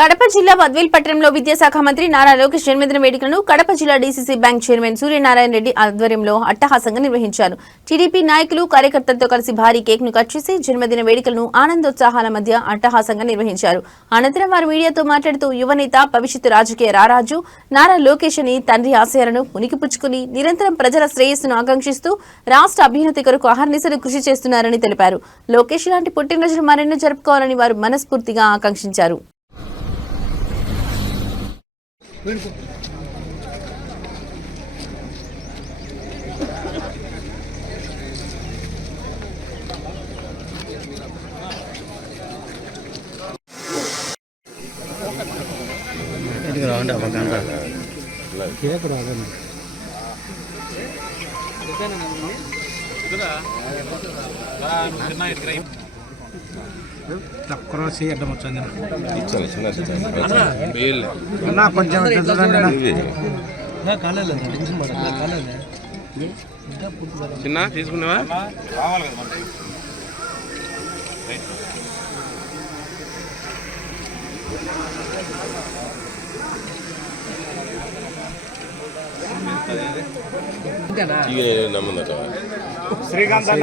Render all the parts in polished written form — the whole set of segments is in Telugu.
కడప జిల్లా బద్వేల్ పట్టణంలో విద్యాశాఖ మంత్రి నారా లోకేష్ జన్మదిన వేడుకలను కడప జిల్లా DCC bank chairman Suryanarayana Reddy ఆధ్వర్యంలో అట్టహాసంగా నిర్వహించారు. టీడీపీ నాయకులు కార్యకర్తలతో కలిసి భారీ కేక్ ను కట్ చేసి జన్మదిన వేడుకలను ఆనందోత్సాహాల మధ్య అట్టహాసంగా నిర్వహించారు. అనంతరం వారు మీడియాతో మాట్లాడుతూ యువనేత భవిష్యత్తు రాజకీయ రారాజు నారా లోకేష్ అని తండ్రి ఆశయాలను పుణికిపుచ్చుకుని నిరంతరం ప్రజల శ్రేయస్సును ఆకాంక్షిస్తూ రాష్ట్ర అభ్యున్నతి కొరకు అహర్నిశలు కృషి చేస్తున్నారని తెలిపారు. లోకేష్ లాంటి పుట్టినరోజులు మరెన్నో జరుపుకోవాలని వారు మనస్ఫూర్తిగా ఆకాంక్షించారు. తక్కువ అడ్డం వచ్చింది చిన్న తీసుకున్నావా నమ్ముందట శ్రీకాంత్ అన్న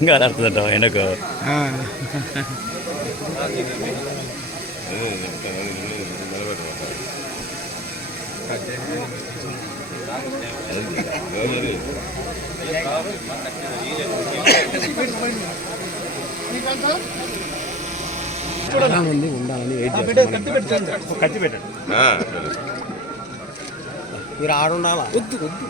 ఇంకా అర్థంట ఆయనకు మంది ఉండాలని కత్తి పెట్టండి మీరు ఆడుండాలా వద్దు వద్దు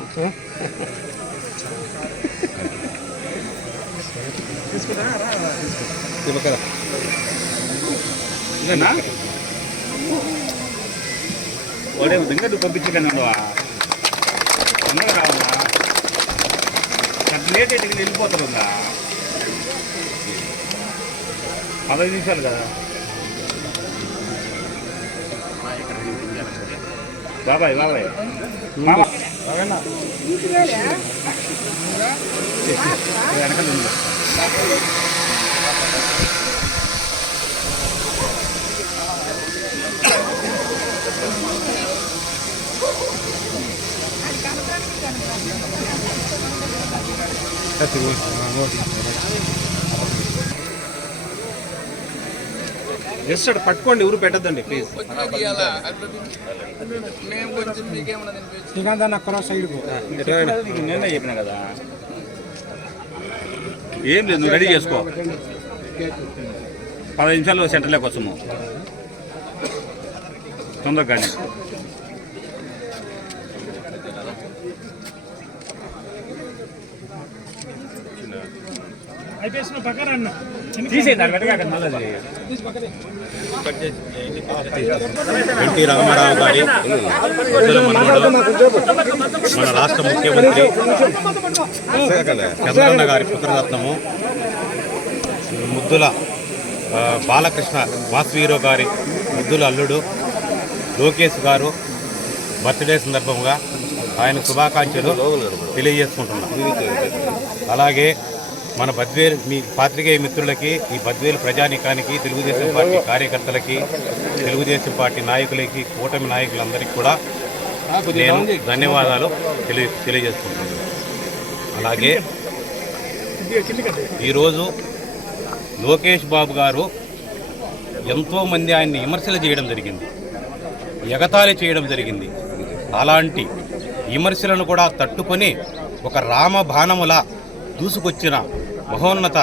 వాడే విధంగా నువ్వు పంపించకండి రావాలా లేట్ అయితే వెళ్ళిపోతారు 15 నిమిషాలు కదా బాబాయ్ బాబాయ్ వెనకాల జస్ట్ పట్టుకోండి ఊరు పెట్టద్దండి ప్లీజ్. శ్రీకాంత్ అన్న అక్కడ సైడ్ నేనే చెప్పిన కదా ఏం లేదు నువ్వు రెడీ చేసుకో 15 నిమిషాలు సెంటర్లోకి వచ్చాము తొందరగా కానీ ఎన్టీ రామారావు గారి మన రాష్ట్ర ముఖ్యమంత్రి చంద్రన్న గారి పుత్రరత్నము ముద్దుల బాలకృష్ణ వాసవీరావు గారి ముద్దుల అల్లుడు లోకేష్ గారు బర్త్డే సందర్భంగా ఆయన శుభాకాంక్షలు తెలియజేసుకుంటున్నాం. అలాగే మన బద్వేలు మీ పాత్రికేయ మిత్రులకి ఈ బద్వేలు ప్రజానీకానికి తెలుగుదేశం పార్టీ కార్యకర్తలకి తెలుగుదేశం పార్టీ నాయకులకి కూటమి నాయకులందరికీ కూడా నేను ధన్యవాదాలు తెలియజేసుకుంటున్నాను. అలాగే ఈరోజు లోకేష్ బాబు గారు ఎంతోమంది ఆయన్ని విమర్శలు చేయడం జరిగింది, ఎగతాళి చేయడం జరిగింది. అలాంటి విమర్శలను కూడా తట్టుకొని ఒక రామబాణములా దూసుకొచ్చిన మహోన్నత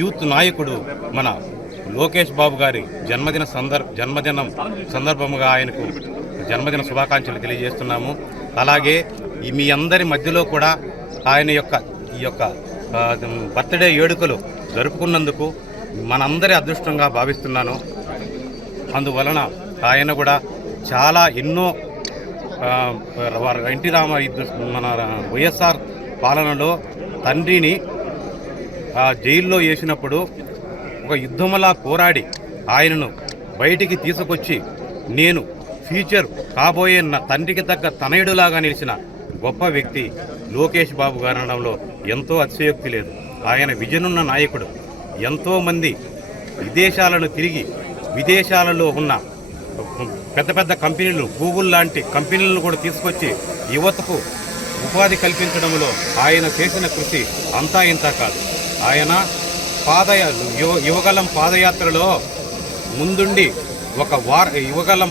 యూత్ నాయకుడు మన లోకేష్ బాబు గారి జన్మదినం సందర్భముగా ఆయనకు జన్మదిన శుభాకాంక్షలు తెలియజేస్తున్నాము. అలాగే మీ అందరి మధ్యలో కూడా ఆయన ఈ యొక్క బర్త్డే వేడుకలు జరుపుకున్నందుకు మనందరి అదృష్టంగా భావిస్తున్నాను. అందువలన ఆయన కూడా చాలా ఎన్నో ఎన్టీ మన వైఎస్ఆర్ పాలనలో తండ్రిని జైల్లో వేసినప్పుడు ఒక యుద్ధంలా పోరాడి ఆయనను బయటికి తీసుకొచ్చి నేను ఫ్యూచర్ కాబోయే నా తండ్రికి తగ్గ తనయుడులాగా నిలిచిన గొప్ప వ్యక్తి లోకేష్ బాబు గారు అనడంలో ఎంతో అతిశయోక్తి లేదు. ఆయన విజనున్న నాయకుడు. ఎంతోమంది విదేశాలను తిరిగి విదేశాలలో ఉన్న పెద్ద పెద్ద కంపెనీలు, గూగుల్ లాంటి కంపెనీలను కూడా తీసుకొచ్చి యువతకు ఉపాధి కల్పించడంలో ఆయన చేసిన కృషి అంతా ఇంతా కాదు. ఆయన యువగలం పాదయాత్రలో ముందుండి ఒక యువగలం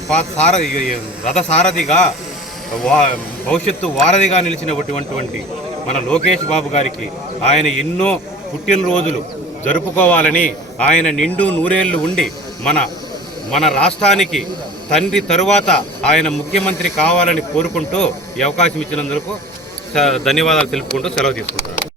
రథసారథిగా భవిష్యత్తు వారధిగా నిలిచినటువంటి మన లోకేష్ బాబు గారికి ఆయన ఎన్నో పుట్టినరోజులు జరుపుకోవాలని, ఆయన నిండు నూరేళ్లు ఉండి మన రాష్ట్రానికి తండ్రి తరువాత ఆయన ముఖ్యమంత్రి కావాలని కోరుకుంటూ ఈ అవకాశం ఇచ్చినందుకు ధన్యవాదాలు తెలుపుకుంటూ సెలవు తీసుకుంటాను.